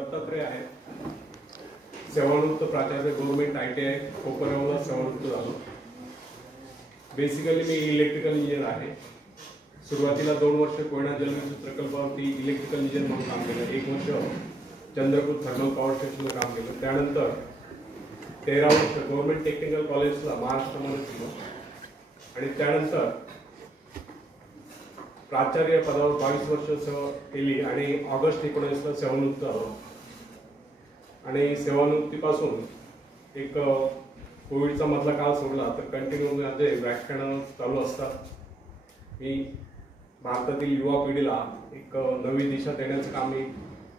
दत्तात्रय आहे, सेवानिवृत्त प्राचार्य गव्हर्नमेंट ITI कोपरगावला सेवानिवृत्त झालो। बेसिकली मी इलेक्ट्रिकल इंजिनियर आहे। सुरुवातीला 2 वर्ष कोयना जलविद्युत प्रकल्पावरती इलेक्ट्रिकल इंजिनियर म्हणून काम केलं। 1 वर्ष चंद्रपूर थर्मल पॉवर स्टेशनला काम केलं। त्यानंतर 13 वर्ष गव्हर्नमेंट टेक्निकल कॉलेजला महाराष्ट्रामध्ये केलं आणि त्यानंतर प्राचार्य पदावर 22 वर्ष केली आणि ऑगस्ट 19 ला सेवानिवृत्त झालो। आणि सेवानिवृत्तीपासून एक कोविडचा मधला काळ सोडला तर कंटिन्यू माझे व्याख्यान चालू असतात। मी भारतातील युवा पिढीला एक नवी दिशा देण्याचं काम मी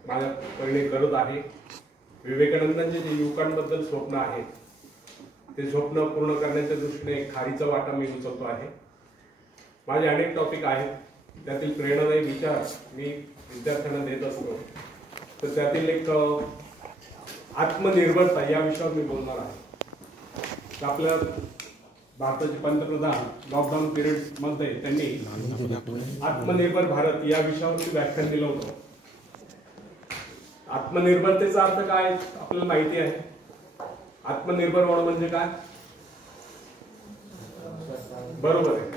माझ्या परीने करत आहे। विवेकानंदांचे जे युवकांबद्दल स्वप्न आहे ते स्वप्न पूर्ण करण्याच्या दृष्टीने खारीचा वाटा मी उचलतो आहे। माझे अनेक टॉपिक आहेत, त्यातील प्रेरणादायी विचार मी विद्यार्थ्यांना देत असतो। तर त्यातील एक आत्मनिर्भरता या विषयावर मी बोलणार आहे। आपल्या भारताचे पंतप्रधान लॉकडाऊन पिरियड मध्ये त्यांनी आत्मनिर्भर भारत या विषयावरती व्याख्यान दिलं होतं। आत्मनिर्भरतेचा अर्थ काय आपल्याला माहिती आहे। आत्मनिर्भर होणं म्हणजे काय? बरोबर आहे,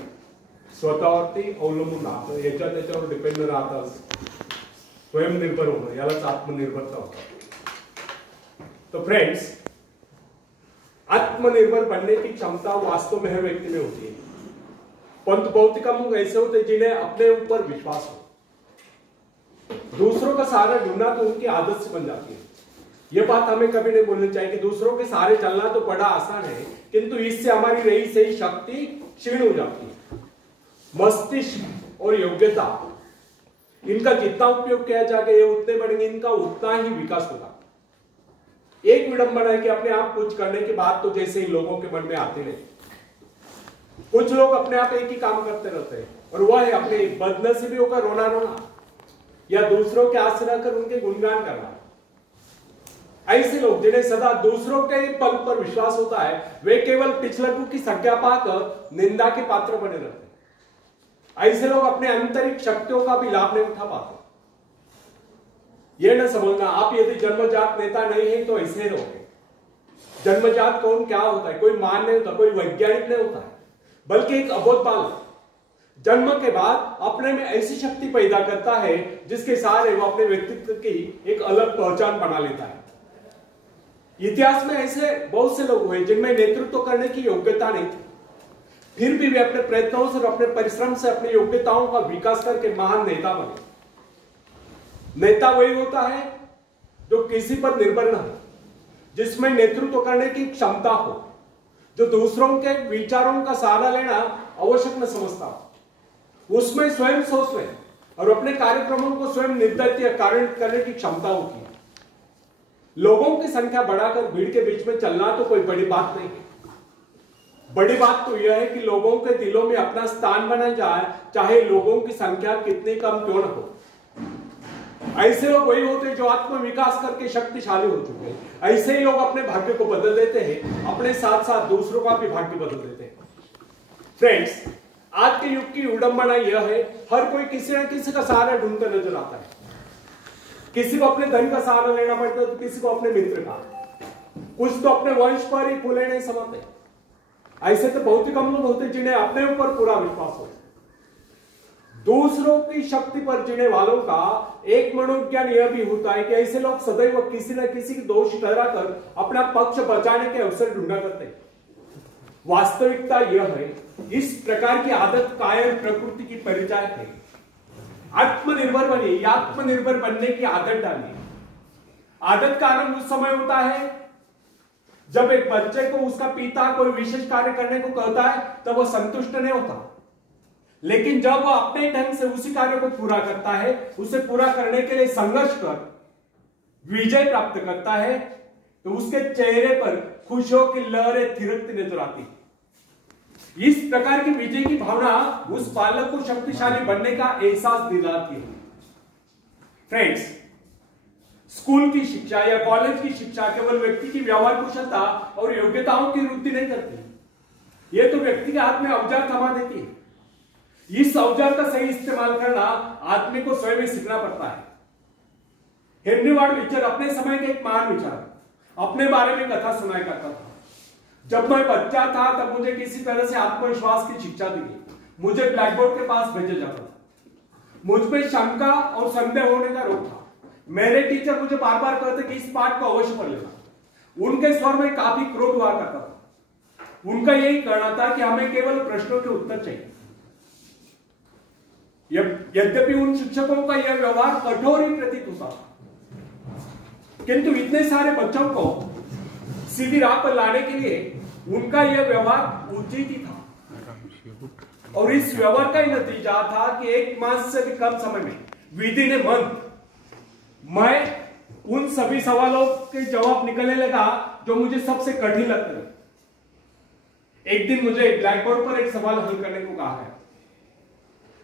स्वतःवरती अवलंबून राहणं, त्याच्यावर डिपेंड न राहता स्वयंनिर्भर होणं, यालाच आत्मनिर्भरता होतं। तो फ्रेंड्स, आत्मनिर्भर बनने की क्षमता वास्तव में हर व्यक्ति में होती है, परंतु बहुत कम लोग ऐसे होते हैं जिन्हें अपने ऊपर विश्वास हो। दूसरों का सहारा ढूंढना तो उनकी आदत से बन जाती है। यह बात हमें कभी नहीं बोलनी चाहिए कि दूसरों के सहारे चलना तो बड़ा आसान है, किंतु इससे हमारी रही सही शक्ति क्षीण हो जाती है। मस्तिष्क और योग्यता, इनका जितना उपयोग किया जाएगा ये उतने बढ़ेंगे, इनका उतना ही विकास होगा। एक विडंबना है कि अपने आप कुछ करने के बाद तो जैसे ही लोगों के मन में आते नहीं। कुछ लोग अपने आप एक ही काम करते रहते हैं और वह है अपने बदनसीबियों का रोना रोना या दूसरों के आश्रय कर उनके गुणगान करना। ऐसे लोग जिन्हें सदा दूसरों के पल पर विश्वास होता है, वे केवल पिछलकों की संज्ञा पाकर निंदा के पात्र बने रहते हैं। ऐसे लोग अपने आंतरिक शक्तियों का भी लाभ नहीं उठा पाते। यह न समझना आप यदि जन्मजात नेता नहीं है तो ऐसे रहोगे। जन्मजात कौन क्या होता है? कोई मान नहीं होता, कोई वैज्ञानिक नहीं होता है, बल्कि एक अबोध बालक जन्म के बाद अपने में ऐसी शक्ति पैदा करता है जिसके सहारे वो अपने व्यक्तित्व की एक अलग पहचान बना लेता है। इतिहास में ऐसे बहुत से लोग हुए जिनमें नेतृत्व करने की योग्यता नहीं थी, फिर भी वे अपने प्रयत्नों से और अपने परिश्रम से अपनी योग्यताओं का विकास करके महान नेता बने। नेता वही होता है जो किसी पर निर्भर न हो, जिसमें नेतृत्व करने की क्षमता हो, जो दूसरों के विचारों का सहारा लेना आवश्यक न समझता हो, उसमें स्वयं सोचने और अपने कार्यक्रमों को स्वयं निर्धारित या कारण करने की क्षमता होती है। लोगों की संख्या बढ़ाकर भीड़ के बीच में चलना तो कोई बड़ी बात नहीं है। बड़ी बात तो यह है कि लोगों के दिलों में अपना स्थान बनाया जाए, चाहे लोगों की संख्या कितनी कम क्यों न हो। ऐसे लोग वही होते हैं जो आत्म विकास करके शक्तिशाली हो चुके हैं। ऐसे ही लोग अपने भाग्य को बदल देते हैं, अपने साथ साथ दूसरों का भी भाग्य बदल देते हैं। फ्रेंड्स, आज के युग की विडंबना यह है, हर कोई किसी न किसी का सहारा ढूंढकर नजर आता है। किसी को अपने धन का सहारा लेना पड़ता है तो किसी को अपने मित्र का, कुछ तो अपने वंश पर ही फूले नहीं समाते। ऐसे तो बहुत ही कम लोग होते जिन्हें अपने ऊपर पूरा विश्वास हो। दूसरों की शक्ति पर जीने वालों का एक मनोविज्ञान यह भी होता है कि ऐसे लोग सदैव किसी न किसी की दोष ठहराकर अपना पक्ष बचाने के अवसर ढूंढा करते हैं। वास्तविकता यह है, इस प्रकार की आदत कायर प्रकृति की परिचायक है। आत्मनिर्भर बनिए, आत्मनिर्भर बनने की आदत डालिए। आदत का आरंभ उस समय होता है जब एक बच्चे को उसका पिता कोई विशेष कार्य करने को कहता है तब वह संतुष्ट नहीं होता, लेकिन जब वह अपने ढंग से उसी कार्य को पूरा करता है, उसे पूरा करने के लिए संघर्ष कर विजय प्राप्त करता है, तो उसके चेहरे पर खुशियों की लहरें थिरकती नजर आती है। इस प्रकार की विजय की भावना उस बालक को शक्तिशाली बनने का एहसास दिलाती है। फ्रेंड्स, स्कूल की शिक्षा या कॉलेज की शिक्षा केवल व्यक्ति की व्यवहार कुशलता और योग्यताओं की वृद्धि नहीं करती, यह तो व्यक्ति के हाथ में औजार थमा देती है। इस औजार का सही इस्तेमाल करना आदमी को स्वयं ही सीखना पड़ता है। हेनरी वार्ड बीचर अपने समय के एक महान विचारक अपने बारे में कथा सुनाया करता था। जब मैं बच्चा था तब मुझे किसी तरह से आत्मविश्वास की शिक्षा दी गई। मुझे ब्लैक बोर्ड के पास भेजा जाता था। मुझ पे शंका और संदेह होने का रोग था। मेरे टीचर मुझे बार बार कहते कि इस पाठ को अवश्य पढ़ लेना। उनके स्वर में काफी क्रोध हुआ करता था। उनका यही कहना था कि हमें केवल प्रश्नों के उत्तर चाहिए। यद्यपि उन शिक्षकों का यह व्यवहार कठोर ही प्रतीत होता था, किंतु इतने सारे बच्चों को सीधी राह पर लाने के लिए उनका यह व्यवहार उचित ही था। और इस व्यवहार का ही नतीजा था कि 1 मास से भी कम समय में विदिन ए मंथ मैं उन सभी सवालों के जवाब निकलने लगा जो मुझे सबसे कठिन लगते थे। एक दिन मुझे ब्लैक बोर्ड पर एक सवाल हल करने को कहा है।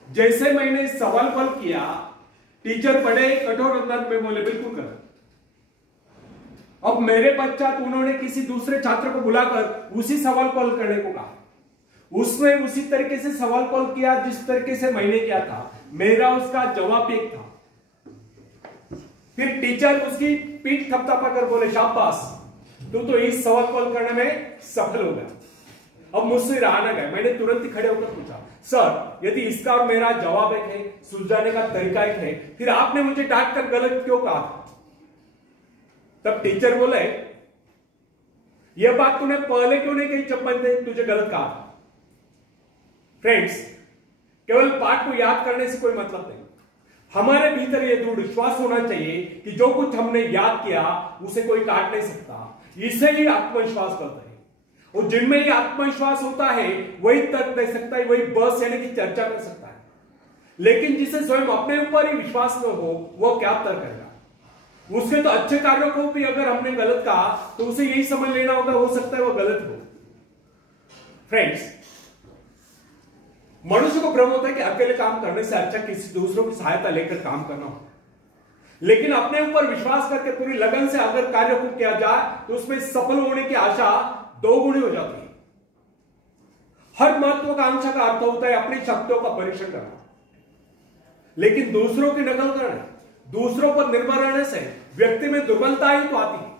जैसे मैंने सवाल हल किया, टीचर बड़े कठोर अंदाज में बोले, बिल्कुल कर। अब मेरे पश्चात उन्होंने किसी दूसरे छात्र को बुलाकर उसी सवाल को हल करने को कहा। उसने उसी तरीके से सवाल को हल किया जिस तरीके से मैंने किया था। मेरा उसका जवाब एक था। फिर टीचर उसकी पीठ थपथपाकर बोले, शाबाश, तू तो इस सवाल को हल करने में सफल हो गया। अब मुझसे रहा न गया। मैंने तुरंत ही खड़े होकर पूछा, सर, यदि इसका और मेरा जवाब एक है, सुलझाने का तरीका एक है, फिर आपने मुझे डांट कर गलत क्यों कहा? तब टीचर बोले, यह बात तूने पहले क्यों नहीं कही जब मैंने तुझे गलत कहा था? फ्रेंड्स, केवल पाठ को याद करने से कोई मतलब नहीं। हमारे भीतर यह दृढ़ विश्वास होना चाहिए कि जो कुछ हमने याद किया उसे कोई काट नहीं सकता। इसे ही आत्मविश्वास कहते हैं। और जिनमें ये आत्मविश्वास होता है वही तर्क दे सकता है, वही बस यानी कि चर्चा कर सकता है। लेकिन जिसे स्वयं अपने ऊपर ही विश्वास न हो, वह क्या तर्क करेगा? उसके तो अच्छे कार्यों को भी अगर हमने गलत कहा तो उसे यही समझ लेना होगा, हो सकता है वह गलत हो। फ्रेंड्स, मनुष्य को भ्रम होता है कि अकेले काम करने से अच्छा किसी दूसरों की सहायता लेकर काम करना हो। लेकिन अपने ऊपर विश्वास करके पूरी लगन से अगर कार्य को किया जाए तो उसमें सफल होने की आशा 2 गुनी हो जाती है। हर महत्वाकांक्षा का अर्थ होता है अपनी शक्तियों का परीक्षण करना। लेकिन दूसरों की नकल करना, दूसरों पर निर्भर रहने से व्यक्ति में दुर्बलता ही तो आती है।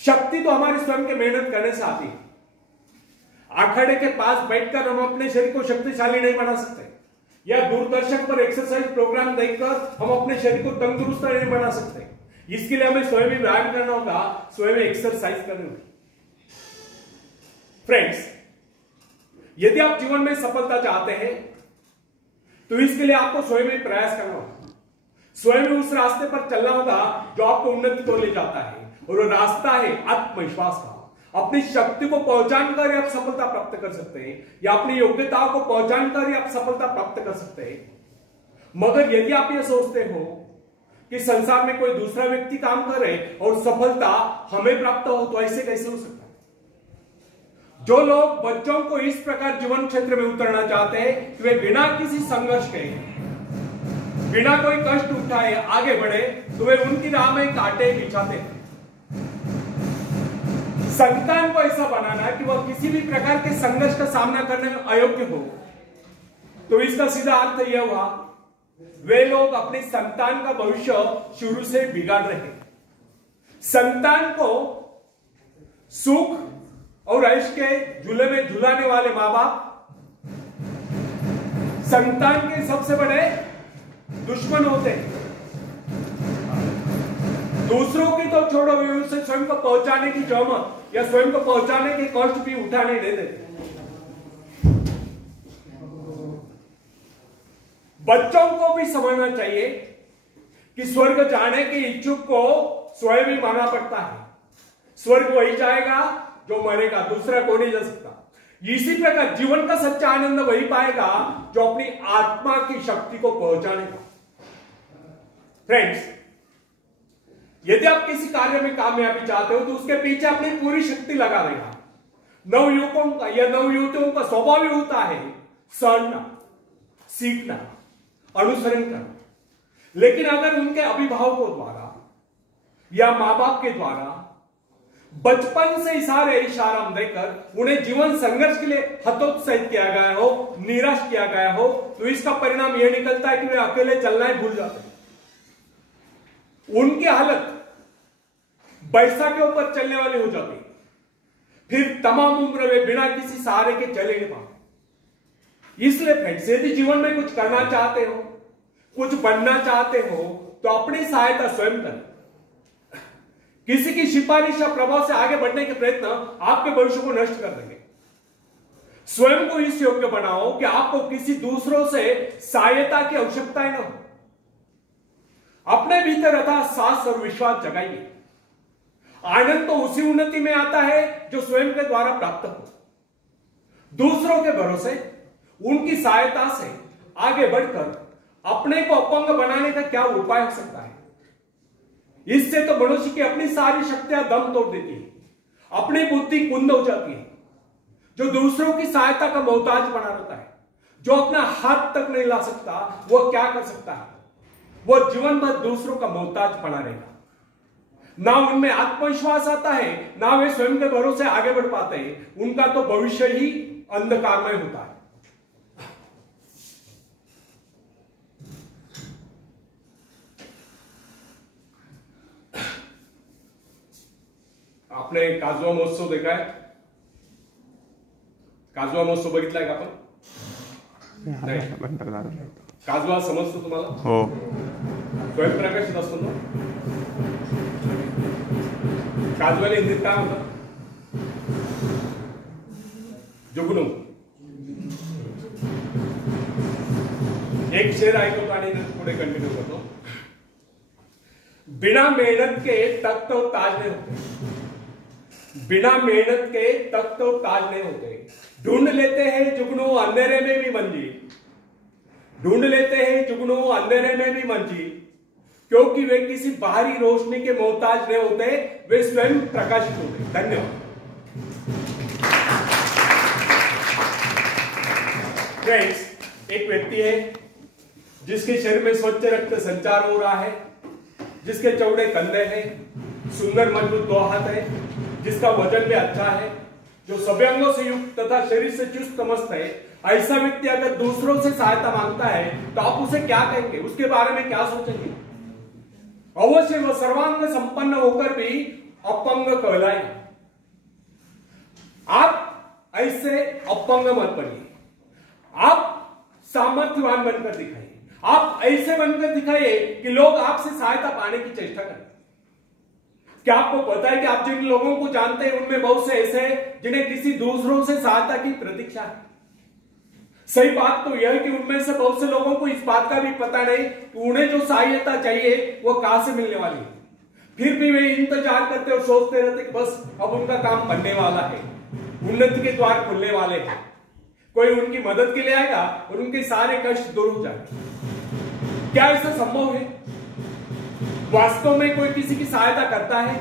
शक्ति तो हमारी स्वयं के मेहनत करने से आती है। अखाड़े के पास बैठकर हम अपने शरीर को शक्तिशाली नहीं बना सकते, या दूरदर्शन पर एक्सरसाइज प्रोग्राम देखकर हम अपने शरीर को तंदुरुस्त नहीं बना सकते। इसके लिए हमें स्वयं ही व्यायाम करना होगा, स्वयं एक्सरसाइज करनी होगी। फ्रेंड्स, यदि आप जीवन में सफलता चाहते हैं तो इसके लिए आपको स्वयं ही प्रयास करना होगा। स्वयं उस रास्ते पर चलना होगा जो आपको उन्नति को ले जाता है, और वो रास्ता है आत्मविश्वास का। अपनी शक्ति को पहचान कर आप सफलता प्राप्त कर सकते हैं, या अपनी योग्यताओं को पहचान कर आप सफलता प्राप्त कर सकते हैं। मगर यदि आप यह सोचते हो कि संसार में कोई दूसरा व्यक्ति काम करे और सफलता हमें प्राप्त हो, तो ऐसे कैसे हो सकता है? जो लोग बच्चों को इस प्रकार जीवन क्षेत्र में उतरना चाहते हैं कि वे बिना किसी संघर्ष के, बिना कोई कष्ट उठाए आगे बढ़े, तो वे उनकी राह में कांटे बिछाते हैं। संतान को ऐसा बनाना कि वह किसी भी प्रकार के संघर्ष का सामना करने में अयोग्य हो, तो इसका सीधा अर्थ यह हुआ, वे लोग अपनी संतान का भविष्य शुरू से बिगाड़ रहे हैं। संतान को सुख और ऐश के झूले में झुलाने वाले मां बाप संतान के सबसे बड़े दुश्मन होते हैं। दूसरों की तो छोड़ो, वे उसे स्वयं को पहुंचाने की जहमत या स्वयं को पहुंचाने के कष्ट भी उठाने नहीं देते। बच्चों को भी समझना चाहिए कि स्वर्ग जाने के इच्छुक को स्वयं ही मानना पड़ता है। स्वर्ग वही जाएगा जो मरेगा, दूसरा कोई नहीं जा सकता। इसी प्रकार जीवन का सच्चा आनंद वही पाएगा जो अपनी आत्मा की शक्ति को पहुंचानेगा। फ्रेंड्स, यदि आप किसी कार्य में कामयाबी चाहते हो तो उसके पीछे अपनी पूरी शक्ति लगा देना। नवयुवकों का या नवयुवतियों का स्वभाव ही होता है सड़ना, सीखना, अनुसरण करना। लेकिन अगर उनके अभिभावकों द्वारा या मां बाप के द्वारा बचपन से इशारा देकर उन्हें जीवन संघर्ष के लिए हतोत्साहित किया गया हो, निराश किया गया हो, तो इसका परिणाम यह निकलता है कि वे अकेले चलना ही भूल जाते हैं। उनकी हालत बैसा के ऊपर चलने वाली हो जाती है। फिर तमाम उम्र वे बिना किसी सहारे के चले नहीं पाते। इसलिए फ्रेंड्स, यदि जीवन में कुछ करना चाहते हो, कुछ बनना चाहते हो, तो अपनी सहायता स्वयं करें। किसी की सिफारिश या प्रभाव से आगे बढ़ने के प्रयत्न आपके भविष्य को नष्ट कर देंगे। स्वयं को इस योग्य बनाओ कि आपको किसी दूसरों से सहायता की आवश्यकता ही न हो। अपने भीतर अर्थात साहस और विश्वास जगाइए। आनंद तो उसी उन्नति में आता है जो स्वयं के द्वारा प्राप्त हो। दूसरों के भरोसे, उनकी सहायता से आगे बढ़कर अपने को अपंग बनाने का क्या उपाय हो सकता है? इससे तो मनुष्य की अपनी सारी शक्तियां दम तोड़ देती है, अपनी बुद्धि कुंद हो जाती है। जो दूसरों की सहायता का मोहताज बना रहता है, जो अपना हाथ तक नहीं ला सकता, वो क्या कर सकता है? वो जीवन भर दूसरों का मोहताज बना रहेगा। ना उनमें आत्मविश्वास आता है, ना वे स्वयं के भरोसे आगे बढ़ पाते हैं। उनका तो भविष्य ही अंधकारमय होता है। आपने काजवा महोत्सव देखा है? काजवा महोत्सव बघितलाय का आपण? काजवा समजतो तुम्हाला? हो. स्वयंप्रकाशित असतो ना? काजवाला हिंदीत काय म्हणतात? जुगनू. एक शेर ऐकतो आणि पुढे कंटिन्यू करतो. बिना मेहनत के तख्त और ताज नहीं होते, बिना मेहनत के तख्त और ताज नहीं होते। ढूंढ लेते हैं जुगनू अंधेरे में भी मंजिल, ढूंढ लेते हैं जुगनू अंधेरे में भी मंजिल, क्योंकि वे किसी बाहरी रोशनी के मोहताज नहीं होते, वे स्वयं प्रकाशित होते। धन्यवाद। फ्रेंड्स, एक व्यक्ति है जिसके शरीर में स्वच्छ रक्त संचार हो रहा है, जिसके चौड़े कंधे हैं, सुंदर मजबूत दो हाथ है, जिसका वजन भी अच्छा है, जो सभी अंगों से युक्त तथा शरीर से चुस्त मस्त है। ऐसा व्यक्ति अगर दूसरों से सहायता मांगता है तो आप उसे क्या कहेंगे? उसके बारे में क्या सोचेंगे? अवश्य वह सर्वांग संपन्न होकर भी अपंग कहलाएगा। आप ऐसे अपंग मत बनिए, आप सामर्थ्यवान बनकर दिखाइए। आप ऐसे बनकर दिखाइए कि लोग आपसे सहायता पाने की चेष्टा करें। क्या आपको पता है कि आप जिन लोगों को जानते हैं उनमें बहुत से ऐसे हैं जिन्हें किसी दूसरों से सहायता की प्रतीक्षा है। सही बात तो यह है कि उनमें से बहुत से लोगों को इस बात का भी पता नहीं कि उन्हें जो सहायता चाहिए वो कहां से मिलने वाली है। फिर भी वे इंतजार करते और सोचते रहते कि बस अब उनका काम बनने वाला है, उन्नति के द्वार खुलने वाले हैं, कोई उनकी मदद के लिए आएगा और उनके सारे कष्ट दूर हो जाएंगे। क्या ऐसा संभव है? वास्तव में कोई किसी की सहायता करता है?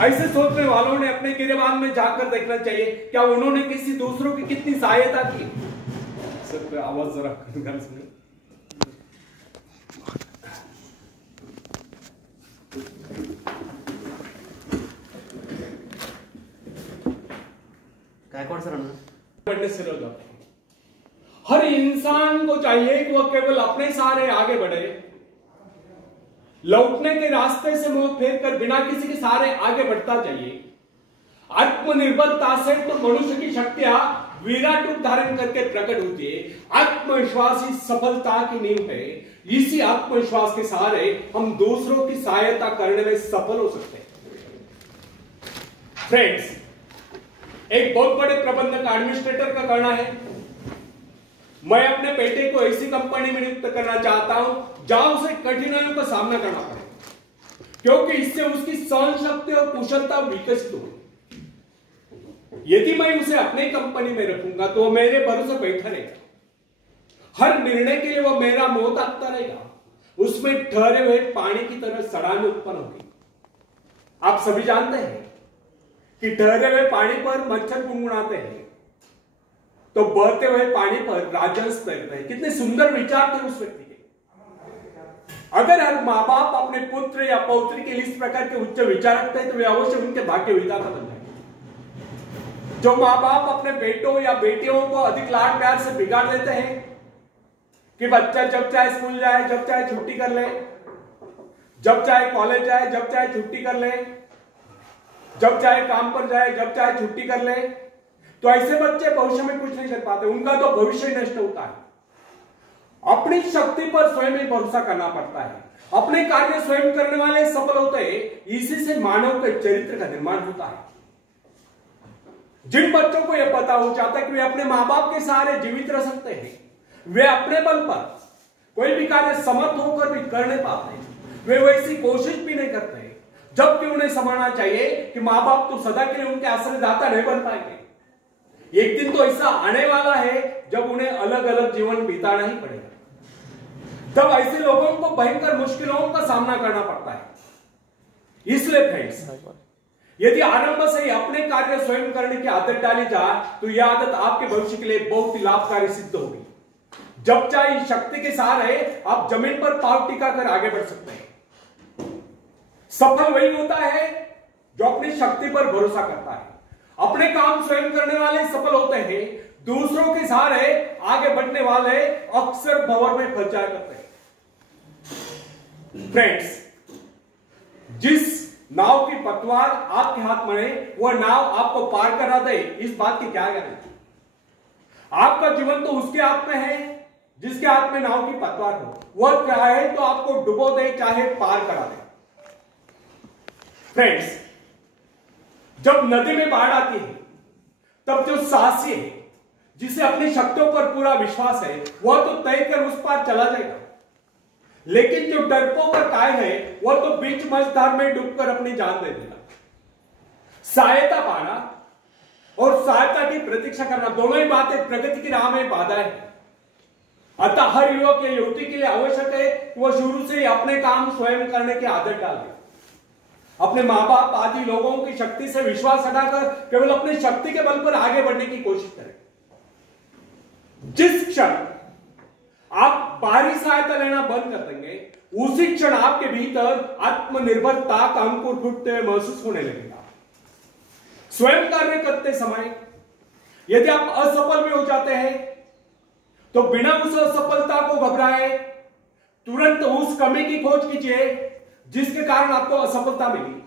ऐसे सोचने वालों ने अपने गिरेबान में जाकर देखना चाहिए, क्या उन्होंने किसी दूसरों की कितनी सहायता की? सर आवाज जरा कर सुनिए। बढ़ने से रोक जाते हैं। हर इंसान को चाहिए कि वह केवल अपने सहारे आगे बढ़े, लौटने के रास्ते से मुंह फेर कर बिना किसी के सहारे आगे बढ़ता चाहिए। आत्मनिर्भरता से तो मनुष्य की शक्तियां विराट रूप धारण करके प्रकट होती है। आत्मविश्वास ही सफलता की नींव है। इसी आत्मविश्वास के सहारे हम दूसरों की सहायता करने में सफल हो सकते हैं। फ्रेंड्स, एक बहुत बड़े प्रबंधक एडमिनिस्ट्रेटर का कहना है, मैं अपने बेटे को ऐसी कंपनी में नियुक्त करना चाहता हूं जहां उसे कठिनाइयों का सामना करना पड़े, क्योंकि इससे उसकी सहन शक्ति और कुशलता विकसित हो। यदि मैं उसे अपने कंपनी में रखूंगा तो वो मेरे भरोसे बैठा रहेगा। हर निर्णय के लिए वो मेरा मुंह ताकता रहेगा। उसमें ठहरे हुए पानी की तरह सड़ान उत्पन्न होगी। आप सभी जानते हैं कि ठहरे हुए पानी पर मच्छर गुनगुनाते हैं तो बहते हुए पानी पर राजहंस तैरते हैं। कितने सुंदर विचार थे उस व्यक्ति के। अगर हर माँ बाप अपने पुत्र या पौत्री के लिए इस प्रकार के उच्च विचार रखते हैं तो वे अवश्य उनके भाग्य विधाता बन जाएंगे। जो माँ बाप अपने बेटों या बेटियों को अधिक लाड प्यार से बिगाड़ देते हैं कि बच्चा जब चाहे स्कूल जाए, जब चाहे छुट्टी कर ले, जब चाहे कॉलेज जाए, जब चाहे छुट्टी कर ले, जब चाहे काम पर जाए, जब चाहे छुट्टी कर ले। तो ऐसे बच्चे भविष्य में कुछ नहीं कर पाते, उनका तो भविष्य नष्ट होता है। अपनी शक्ति पर स्वयं ही भरोसा करना पड़ता है। अपने कार्य स्वयं करने वाले सफल होते हैं। इसी से मानव के चरित्र का निर्माण होता है। जिन बच्चों को यह पता हो जाता है कि वे अपने मां बाप के सहारे जीवित रह सकते हैं, वे अपने बल पर कोई भी कार्य समर्थ होकर भी कर नहीं पाते, वे वैसी कोशिश भी नहीं करते, जबकि उन्हें समझना चाहिए कि मां बाप तो सदा के लिए उनके आश्रयदाता नहीं बन पाएंगे। एक दिन तो ऐसा आने वाला है जब उन्हें अलग अलग जीवन बिताना ही पड़ेगा। तब ऐसे लोगों को भयंकर मुश्किलों का सामना करना पड़ता है। इसलिए फ्रेंड्स, यदि आरंभ से ही अपने कार्य स्वयं करने की आदत डाली जाए तो यह आदत आपके भविष्य के लिए बहुत ही लाभकारी सिद्ध होगी। जब चाहे शक्ति के सहारे आप जमीन पर पांव टिका कर आगे बढ़ सकते हैं। सफल वही होता है जो अपनी शक्ति पर भरोसा करता है। अपने काम स्वयं करने वाले सफल होते हैं। दूसरों के सहारे आगे बढ़ने वाले अक्सर भंवर में फंस जाया करते हैं। फ्रेंड्स, जिस नाव की पतवार आपके हाथ में है, वह नाव आपको पार करा दे, इस बात की क्या गारंटी? आपका जीवन तो उसके हाथ में है जिसके हाथ में नाव की पतवार हो। वह चाहे तो आपको डुबो दे, चाहे पार करा दे। फ्रेंड्स, जब नदी में बाढ़ आती है तब जो साहसी है, जिसे अपनी शक्तियों पर पूरा विश्वास है, वह तो तय कर उस पार चला जाएगा। लेकिन जो डरपोक और कायल है, वह तो बीच मझधार में डूबकर अपनी जान दे देगा। सहायता पाना और सहायता की प्रतीक्षा करना, दोनों ही बातें प्रगति की राह में बाधा है। अतः हर युवक या युवती के लिए आवश्यक है कि वह शुरू से ही अपने काम स्वयं करने की आदत डाले। अपने मां बाप आदि लोगों की शक्ति से विश्वास हटाकर केवल अपनी शक्ति के बल पर आगे बढ़ने की कोशिश करें। जिस क्षण आप बाहरी सहायता लेना बंद कर देंगे, उसी क्षण आपके भीतर आत्मनिर्भरता का अंकुर फूटते हुए महसूस होने लगेगा। स्वयं कार्य करते समय यदि आप असफल भी हो जाते हैं तो बिना उस असफलता को घबराए तुरंत उस कमी की खोज कीजिए जिसके कारण आपको असफलता मिली,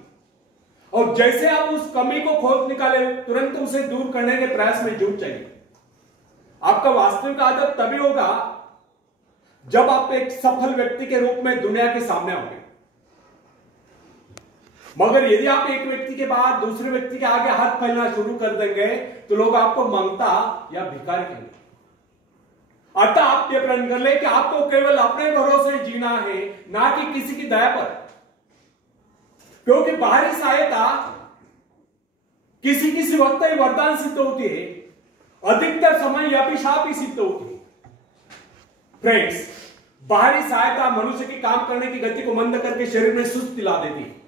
और जैसे आप उस कमी को खोज निकाले तुरंत उसे दूर करने के प्रयास में जुट जाइए। आपका वास्तविक आदत तभी होगा जब आप एक सफल व्यक्ति के रूप में दुनिया के सामने आओगे। मगर यदि आप एक व्यक्ति के बाद दूसरे व्यक्ति के आगे हाथ फैलाना शुरू कर देंगे तो लोग आपको मंगता या भिखारी कहेंगे। अतः आप ये प्रण कर ले कि आपको केवल अपने भरोसे जीना है, ना कि किसी की दया पर। क्योंकि बाहरी सहायता किसी किसी वक्त ही वरदान सिद्ध होती है, अधिकतर समय यह अभिशाप ही सिद्ध होती है। फ्रेंड्स, बाहरी सहायता मनुष्य की काम करने की गति को मंद करके शरीर में सुस्त दिला देती है।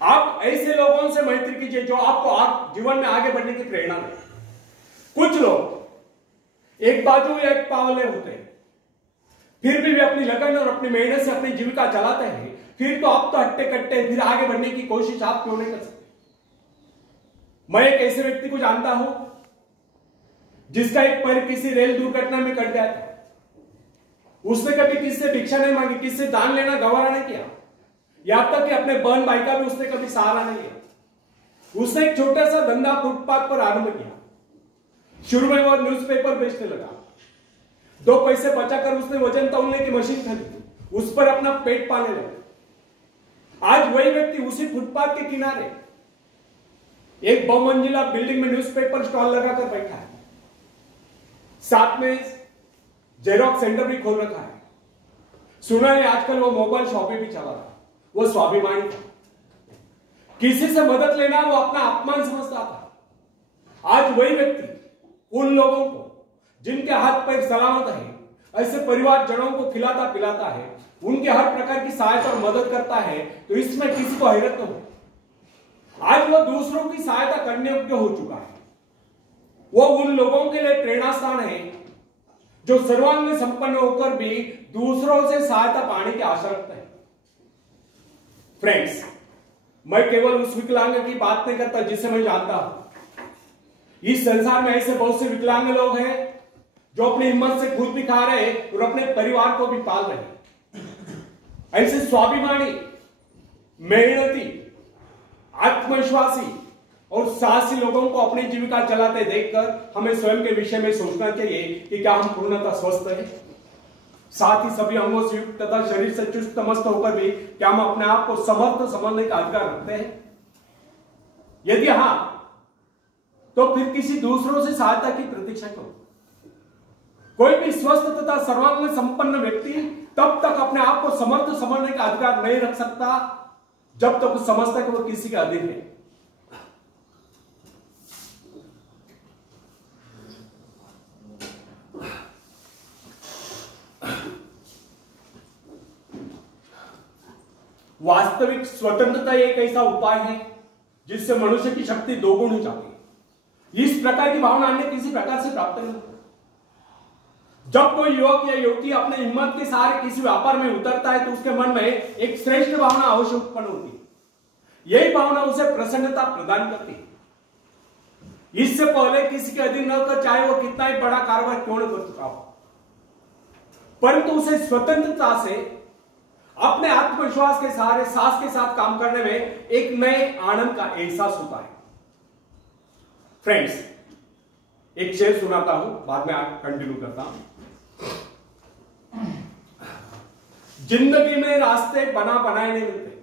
आप ऐसे लोगों से मैत्री कीजिए जो आपको जीवन में आगे बढ़ने की प्रेरणा दे। कुछ लोग एक बाजू या एक पांव वाले होते हैं, फिर भी वे अपनी लगन और अपनी मेहनत से अपनी जीविका चलाते हैं। फिर तो आप तो हट्टे कट्टे फिर आगे बढ़ने की कोशिश आप क्यों नहीं कर सकते? मैं एक ऐसे व्यक्ति को जानता हूं जिसका एक पैर किसी रेल दुर्घटना में कट गया था। उसने कभी किसी से भिक्षा नहीं मांगी, किसी से दान लेना गवारा नहीं किया, यहां तक कि अपने बहन भाई का भी उसने कभी सहारा नहीं लिया। उसने एक छोटा सा धंधा फुटपाथ पर आरंभ किया। शुरू में वो न्यूज़पेपर बेचने लगा। 2 पैसे बचाकर उसने वजन तौलने की मशीन खरीदी, उस पर अपना पेट पालने लगा। आज वही व्यक्ति उसी फुटपाथ के किनारे एक बहुमंजिला बिल्डिंग में न्यूज़पेपर स्टॉल लगाकर बैठा है। साथ में जेरॉक्स सेंटर भी खोल रखा है। सुना है आजकल वो मोबाइल शॉप भी चला रहा है। वो स्वाभिमानी था, किसी से मदद लेना वो अपना अपमान समझता था। आज वही व्यक्ति उन लोगों को जिनके हाथ पैर सलामत है, ऐसे परिवार जनों को खिलाता पिलाता है, उनके हर प्रकार की सहायता और मदद करता है। तो इसमें किसी को हैरत न हो। आज वो दूसरों की सहायता करने योग्य हो चुका है। वो उन लोगों के लिए प्रेरणा स्थान है जो सर्वांग संपन्न होकर भी दूसरों से सहायता पाने की आशा रखते हैं। फ्रेंड्स, मैं केवल उस विकलांग की बात नहीं करता जिसे मैं जानता हूं। इस संसार में ऐसे बहुत से विकलांग लोग हैं जो अपनी हिम्मत से खुद भी खा रहे और अपने परिवार को भी पाल रहे हैं। ऐसे स्वाभिमानी, मेहनती, आत्मविश्वासी और साहसी लोगों को अपनी जीविका चलाते देखकर हमें स्वयं के विषय में सोचना चाहिए कि क्या हम पूर्णतः स्वस्थ हैं, साथ ही सभी अंगों से युक्त तथा शरीर से चुस्त मस्त होकर भी क्या हम अपने आप को समर्थ समझने का अधिकार रखते हैं? यदि हां, तो फिर किसी दूसरों से सहायता की प्रतीक्षा करो। कोई भी स्वस्थ तथा सर्वांग संपन्न व्यक्ति तब तक अपने आप को समर्थ समझने का अधिकार नहीं रख सकता जब तक समझता कि वो किसी के अधीन है। वास्तविक स्वतंत्रता एक ऐसा उपाय है जिससे मनुष्य की शक्ति दोगुनी हो जाती है। इस प्रकार की भावना अन्य किसी प्रकार से प्राप्त नहीं होती। जब कोई युवक या युवती अपने हिम्मत के सहारे किसी व्यापार में उतरता है तो उसके मन में एक श्रेष्ठ भावना अवश्य उत्पन्न होती है। यही भावना उसे प्रसन्नता प्रदान करती है। इससे पहले किसी के अधीन रहकर चाहे वो कितना ही बड़ा कारोबार क्यों न कर चुका हो, परंतु उसे स्वतंत्रता से अपने आत्मविश्वास के सहारे साहस के साथ काम करने में एक नए आनंद का एहसास होता है। फ्रेंड्स, एक शेर सुनाता हूं, बाद में आप कंटिन्यू करता हूं। जिंदगी में रास्ते बना बनाए नहीं मिलते,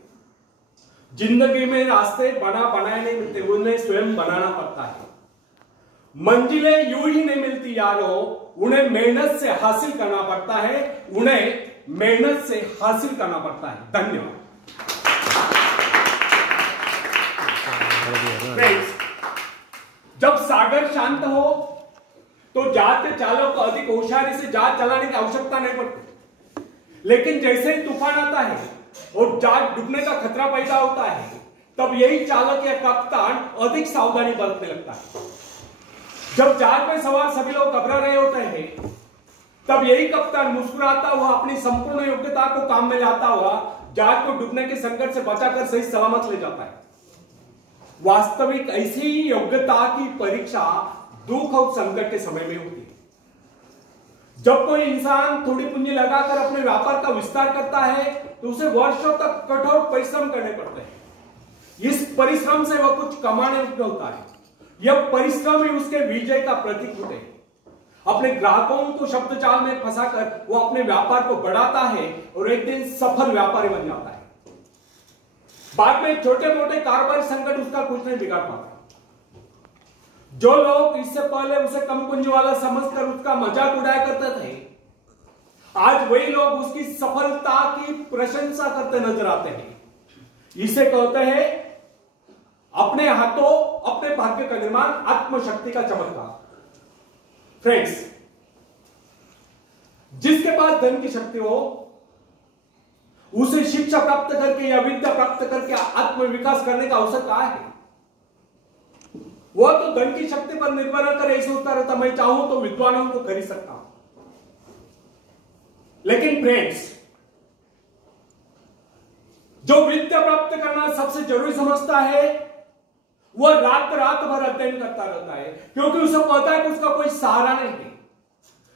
जिंदगी में रास्ते बना बनाए नहीं मिलते, उन्हें स्वयं बनाना पड़ता है। मंजिलें यूं ही नहीं मिलती यारों, उन्हें मेहनत से हासिल करना पड़ता है, उन्हें मेहनत से हासिल करना पड़ता है। धन्यवाद। जब सागर शांत हो तो जहाज के चालक को अधिक होशियारी से जहाज चलाने की आवश्यकता नहीं पड़ती, लेकिन जैसे ही तूफान आता है और जहाज डूबने का खतरा पैदा होता है, तब यही चालक या कप्तान अधिक सावधानी बरतने लगता है। जब जहाज में सवार सभी लोग घबरा रहे होते हैं, तब यही कप्तान मुस्कुराता हुआ अपनी संपूर्ण योग्यता को काम में लाता हुआ जहाज को डूबने के संकट से बचाकर सही सलामत ले जाता है। वास्तविक ऐसी ही योग्यता की परीक्षा दुख और संकट के समय में होती है। जब कोई इंसान थोड़ी पूंजी लगाकर अपने व्यापार का विस्तार करता है तो उसे वर्षों तक कठोर परिश्रम करने पड़ते हैं। इस परिश्रम से वह कुछ कमाने योग्य होता है। यह परिश्रम ही उसके विजय का प्रतीक होते हैं। अपने ग्राहकों को शब्द चाल में फंसाकर वो अपने व्यापार को बढ़ाता है और एक दिन सफल व्यापारी बन जाता है। बाद में छोटे मोटे कारोबारी संकट उसका कुछ नहीं बिगाड़ पाता। जो लोग इससे पहले उसे कम पूंजी वाला समझकर उसका मजाक उड़ाया करते थे, आज वही लोग उसकी सफलता की प्रशंसा करते नजर आते हैं। इसे कहते हैं अपने हाथों अपने भाग्य का निर्माण, आत्मशक्ति का चमत्कार। फ्रेंड्स, जिसके पास धन की शक्ति हो उसे शिक्षा प्राप्त करके या विद्या प्राप्त करके आत्मविकास करने का अवसर कहां है? वह तो धन की शक्ति पर निर्भर कर ऐसे सोचता रहता, मैं चाहूं तो विद्वानों को खरीद सकता हूं। लेकिन फ्रेंड्स, जो विद्या प्राप्त करना सबसे जरूरी समझता है वह रात रात भर अध्ययन करता रहता है, क्योंकि उसे पता है कि उसका कोई सहारा नहीं है।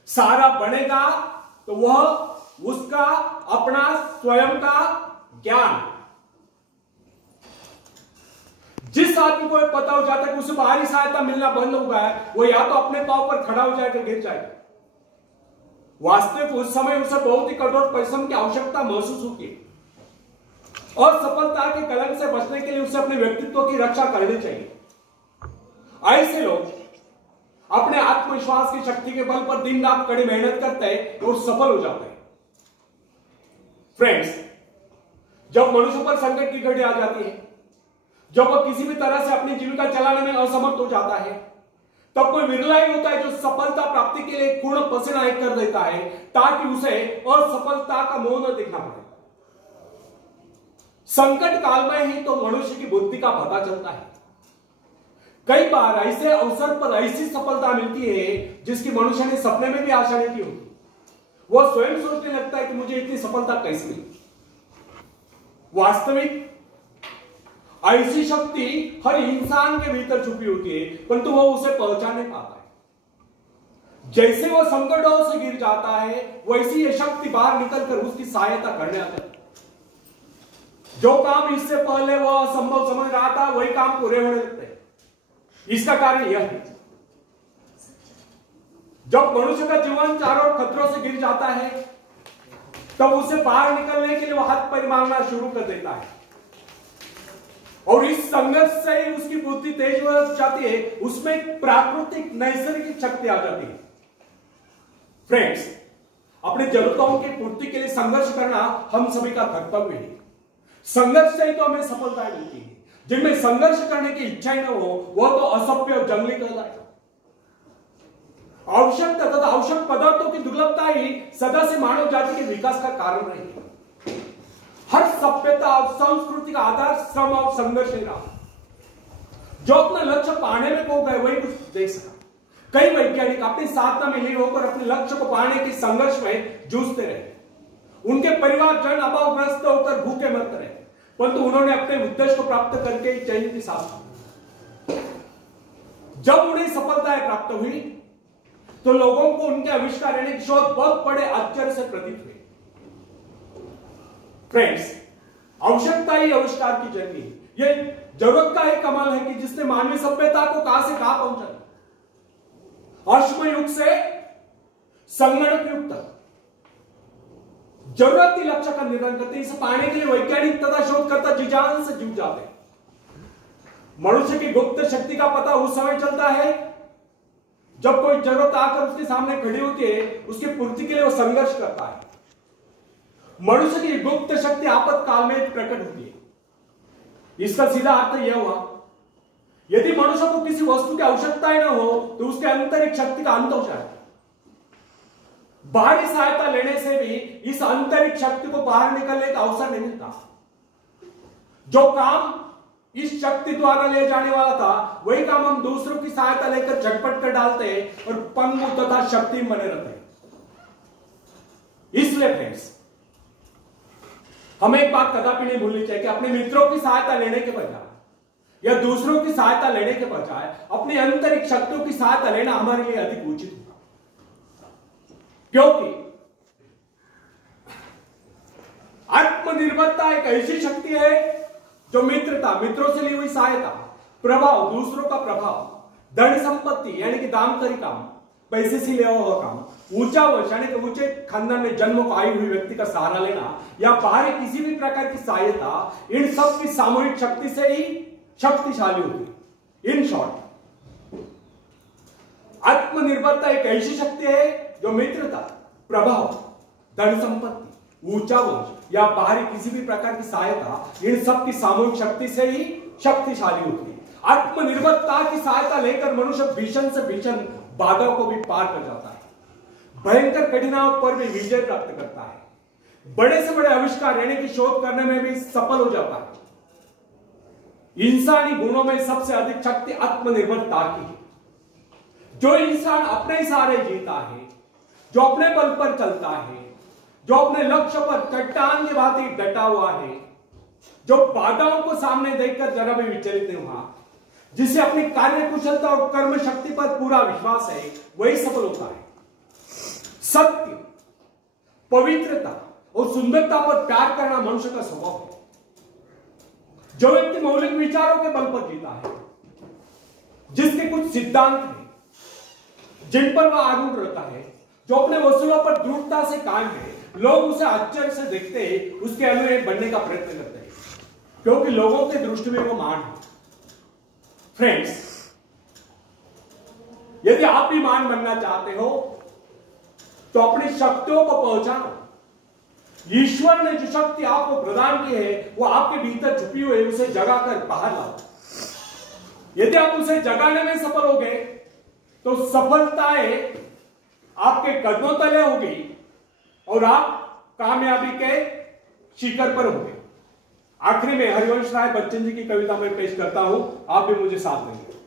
सहारा बनेगा तो वह उसका अपना स्वयं का ज्ञान। जिस आदमी को पता हो जाता है कि उसे बाहरी सहायता मिलना बंद हो गया है, वो या तो अपने पांव पर खड़ा हो जाएगा, गिर जाएगा। वास्तविक उस समय उसे बहुत ही कठोर परिश्रम की आवश्यकता महसूस होगी और सफलता के कलंक से बचने के लिए उसे अपने व्यक्तित्व की रक्षा करनी चाहिए। ऐसे लोग अपने आत्मविश्वास की शक्ति के बल पर दिन रात कड़ी मेहनत करते हैं और सफल हो जाते हैं। फ्रेंड्स, जब मनुष्य पर संकट की घड़ी आ जाती है, जब वह किसी भी तरह से अपनी जीविका चलाने में असमर्थ हो जाता है, तब कोई विरला ही होता है जो सफलता प्राप्ति के लिए पूर्ण पसीना एक कर देता है ताकि उसे असफलता का मोह न देखना पड़े। संकट काल में ही तो मनुष्य की बुद्धि का पता चलता है। कई बार ऐसे अवसर पर ऐसी सफलता मिलती है जिसकी मनुष्य ने सपने में भी आशा नहीं की होती। वह स्वयं सोचने लगता है कि मुझे इतनी सफलता कैसे मिली। वास्तविक ऐसी शक्ति हर इंसान के भीतर छुपी होती है, परंतु वह उसे पहचान नहीं पाता है। जैसे वह संकटों से गिर जाता है, वैसी यह शक्ति बाहर निकलकर उसकी सहायता करने आता है। जो काम इससे पहले वो असंभव समझ रहा था वही काम पूरे होने लगते हैं। इसका कारण यह है, जब मनुष्य का जीवन चारों ओर खतरों से घिर जाता है तब उसे बाहर निकलने के लिए वो हाथ पैर मारना शुरू कर देता है, और इस संघर्ष से ही उसकी बुद्धि तेज हो जाती है, उसमें एक प्राकृतिक नैसर्गिक शक्ति आ जाती है। फ्रेंड्स, अपनी जरूरतों की पूर्ति के लिए संघर्ष करना हम सभी का कर्तव्य है। संघर्ष से ही तो हमें सफलता मिलती है। जिनमें संघर्ष करने की इच्छा ही न हो वो तो असभ्य और जंगली कहलाएगा। आवश्यक तथा आवश्यक पदार्थों की दुर्लभता ही सदा से मानव जाति के विकास का कारण रही है। हर सभ्यता और संस्कृति का आधार श्रम और संघर्ष ही रहा। जो अपना लक्ष्य पाने में खो गए वही कुछ देख सका। कई वैज्ञानिक अपनी साधना में लीन होकर अपने लक्ष्य को पाने के संघर्ष में जूझते रहे। उनके परिवारजन अभावग्रस्त होकर भूखे मरते रहे, परंतु उन्होंने अपने उद्देश्य को प्राप्त करके चैन की सांस ली। जब उन्हें सफलताएं प्राप्त हुई तो लोगों को उनके आविष्कार यानी कि शोध बहुत बड़े आश्चर्य से प्रतीत हुए। फ्रेंड्स, आवश्यकता ही आविष्कार की जननी है। यह जरूरत का ही कमाल है कि जिसने मानवीय सभ्यता को कहां से कहां पहुंचा। अश्म युग से संगणक युग तक जरूरत ही लक्ष्य का निर्धारण करते हैं। इसे पाने के लिए वैज्ञानिक तथा शोधकर्ता जी जान से जूझ जाते हैं। मनुष्य की गुप्त शक्ति का पता उस समय चलता है जब कोई जरूरत आकर उसके सामने खड़ी होती है, उसकी पूर्ति के लिए वो संघर्ष करता है। मनुष्य की गुप्त शक्ति आपातकाल में प्रकट होती है। इसका सीधा अर्थ यह हुआ, यदि मनुष्य को किसी वस्तु की आवश्यकता ही न हो तो उसके आंतरिक शक्ति का अंत हो जाए। बाहरी सहायता लेने से भी इस आंतरिक शक्ति को बाहर निकलने का अवसर नहीं मिलता। जो काम इस शक्ति द्वारा ले जाने वाला था वही काम हम दूसरों की सहायता लेकर झटपट कर डालते हैं और पंगु तथा शक्ति बने रहते हैं। इसलिए फ्रेंड्स, हमें एक बात कदापि नहीं भूलनी चाहिए कि अपने मित्रों की सहायता लेने के बजाय या दूसरों की सहायता लेने के बजाय अपनी आंतरिक शक्तियों की सहायता लेना हमारे लिए अधिक उचित होगा। क्योंकि आत्मनिर्भरता एक ऐसी शक्ति है जो मित्रता, मित्रों से ली हुई सहायता, प्रभाव, दूसरों का प्रभाव, धन संपत्ति यानी कि दामकरी काम, पैसे से लिया हुआ काम, ऊंचा वंश यानी कि ऊंचे खानदान में जन्म को आई हुई व्यक्ति का सहारा लेना या बाहरी किसी भी प्रकार की सहायता, इन सब की सामूहिक शक्ति से ही शक्तिशाली होती है। इन शॉर्ट, आत्मनिर्भरता एक ऐसी शक्ति है जो मित्रता, प्रभाव, धन संपत्ति, ऊंचा वंश या बाहरी किसी भी प्रकार की सहायता, इन सब की सामूहिक शक्ति से ही शक्तिशाली होती है। आत्मनिर्भरता की सहायता लेकर मनुष्य भीषण से भीषण बाधाओं को भी पार कर जाता है, भयंकर कठिनाइयों पर भी विजय प्राप्त करता है, बड़े से बड़े आविष्कार यानी कि शोध करने में भी सफल हो जाता है। इंसानी गुणों में सबसे अधिक शक्ति आत्मनिर्भरता की है। जो इंसान अपने सहारे जीता है, जो अपने बल पर चलता है, जो अपने लक्ष्य पर चट्टान की भांति डटा हुआ है, जो बाधाओं को सामने देखकर जरा भी विचलित नहीं हुआ, जिसे अपनी कार्य कुशलता और कर्म शक्ति पर पूरा विश्वास है, वही सफल होता है। सत्य, पवित्रता और सुंदरता पर प्यार करना मनुष्य का स्वभाव है। जो व्यक्ति मौलिक विचारों के बल पर जीता है, जिसके कुछ सिद्धांत हैं जिन पर वह आरूढ़ रहता है, जो अपने वसूलों पर दृढ़ता से कायम है, लोग उसे आश्चर्य से देखते हैं, उसके अनुयायी बनने का प्रयत्न करते हैं, क्योंकि लोगों के दृष्टि में वो महान है। फ्रेंड्स, यदि आप भी महान बनना चाहते हो तो अपनी शक्तियों को पहचानो। ईश्वर ने जो शक्ति आपको प्रदान की है वो आपके भीतर छुपी हुई है, उसे जगाकर बाहर लाओ। यदि आप उसे जगाने में सफल हो गए तो सफलताएं आपके कदमों तले होगी और आप कामयाबी के शिखर पर होंगे। आखिरी में हरिवंश राय बच्चन जी की कविता में पेश करता हूं, आप भी मुझे साथ देंगे।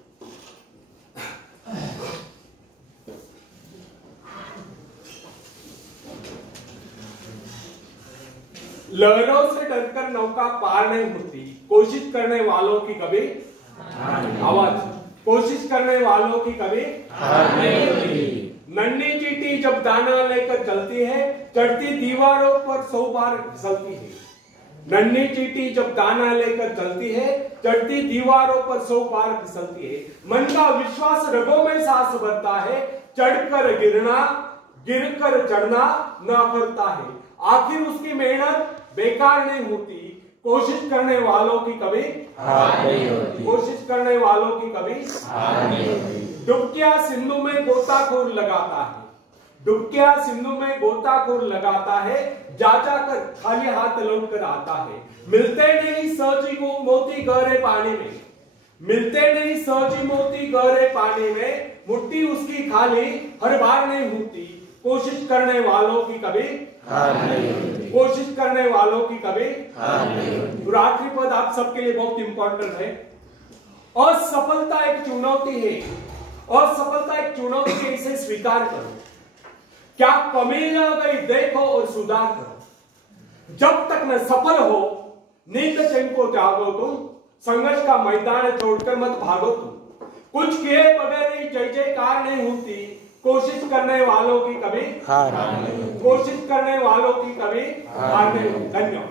लहरों से डरकर नौका पार नहीं होती, कोशिश करने वालों की कभी आवाज, कोशिश करने वालों की कभी हार नहीं होती। नन्ही चींटी जब दाना लेकर चलती है, चढ़ती दीवारों पर 100 बार फिसलती है। नन्ही चींटी जब दाना लेकर चलती है, चढ़ती दीवारों पर 100 बार फिसलती है। मन का विश्वास रगों में सांस भरता है, चढ़कर गिरना गिरकर चढ़ना न करता है। आखिर उसकी मेहनत बेकार नहीं होती, कोशिश करने वालों की कभी हार नहीं होती। कोशिश करने वालों की कभी हार नहीं होती। डुबकिया सिंधु में गोताखोर लगाता है, डुबकिया सिंधु में गोताखोर लगाता है, जा कर खाली हाथ लौट कर आता है। मिलते नहीं सहजी को मोती गहरे पानी में, मिलते नहीं सहजी मोती गहरे पानी में, मुट्ठी उसकी खाली हर बार नहीं होती। कोशिश करने वालों की कभी हार नहीं होती। कोशिश करने वालों की कभी हार नहीं होती। और आखिरी पद आप सबके लिए बहुत इंपॉर्टेंट है। असफलता एक चुनौती है, असफलता एक चुनौती है, इसे स्वीकार करो। क्या कमी रह गई देखो और सुधार करो। जब तक न सफल हो नींद चैन को त्यागो तुम, संघर्ष का मैदान छोड़कर मत भागो तुम। कुछ किए बगैर ही जय जयकार नहीं होती, कोशिश करने वालों की कभी हार नहीं होती। कोशिश करने वालों की कभी हार नहीं होती। धन्यवाद।